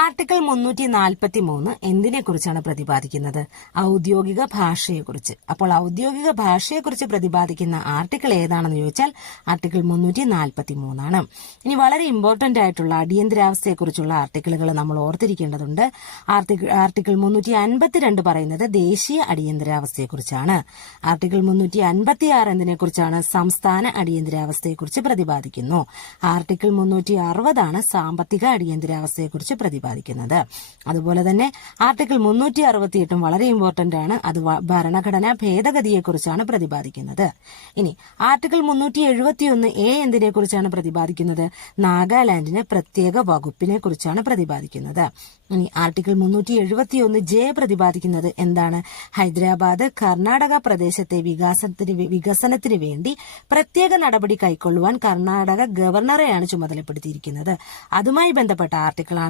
Article 343 എന്തിനെ കുറിച്ചാണ് പ്രതിപാദിക്കുന്നത്? ഔദ്യോഗിക ഭാഷയെക്കുറിച്ച്. അപ്പോൾ ഔദ്യോഗിക ഭാഷയെക്കുറിച്ച് പ്രതിപാദിക്കുന്ന ആർട്ടിക്കിൾ ഏതാണെന്ന് ചോദിച്ചാൽ ആർട്ടിക്കിൾ 343 ആണ്. ഇനി വളരെ ഇമ്പോർട്ടന്റ് ആയിട്ടുള്ള അടിയന്തരാവസ്ഥയെക്കുറിച്ചുള്ള ആർട്ടിക്കിളുകൾ നമ്മൾ ഓർത്തിരിക്കേണ്ടതുണ്ട്. ആർട്ടിക്കിൾ 352 പറയുന്നത് ദേശീയ അടിയന്തരാവസ്ഥയെക്കുറിച്ചാണ്. ആർട്ടിക്കിൾ 356 എന്തിനെ കുറിച്ചാണ്? സംസ്ഥാന അടിയന്തരാവസ്ഥയെക്കുറിച്ച് പ്രതിപാദിക്കുന്നു. ആർട്ടിക്കിൾ 360 സാമ്പത്തിക അടിയന്തരാവസ്ഥയെക്കുറിച്ച് പ്രതിപാദിക്കുന്നത്. അതുപോലെ തന്നെ ആർട്ടിക്കിൾ 368 വളരെ ഇമ്പോർട്ടന്റ് ആണ്. അത് ഭരണഘടനാ ഭേദഗതിയെക്കുറിച്ചാണ് പ്രതിപാദിക്കുന്നത്. ഇനി ആർട്ടിക്കിൾ 371A എന്തിനെ കുറിച്ചാണ് പ്രതിപാദിക്കുന്നത്? നാഗാലാൻഡിന് പ്രത്യേക വകുപ്പിനെ കുറിച്ചാണ് പ്രതിപാദിക്കുന്നത്. ഇനി ആർട്ടിക്കിൾ 371J പ്രതിപാദിക്കുന്നത് എന്താണ്? ഹൈദരാബാദ് കർണാടക പ്രദേശത്തെ വികസനത്തിന് വേണ്ടി പ്രത്യേക നടപടി കൈക്കൊള്ളുവാൻ കർണാടക ഗവർണറെയാണ് ചുമതലപ്പെടുത്തിയിരിക്കുന്നത്. അതുമായി ബന്ധപ്പെട്ട ആർട്ടിക്കിളാണ്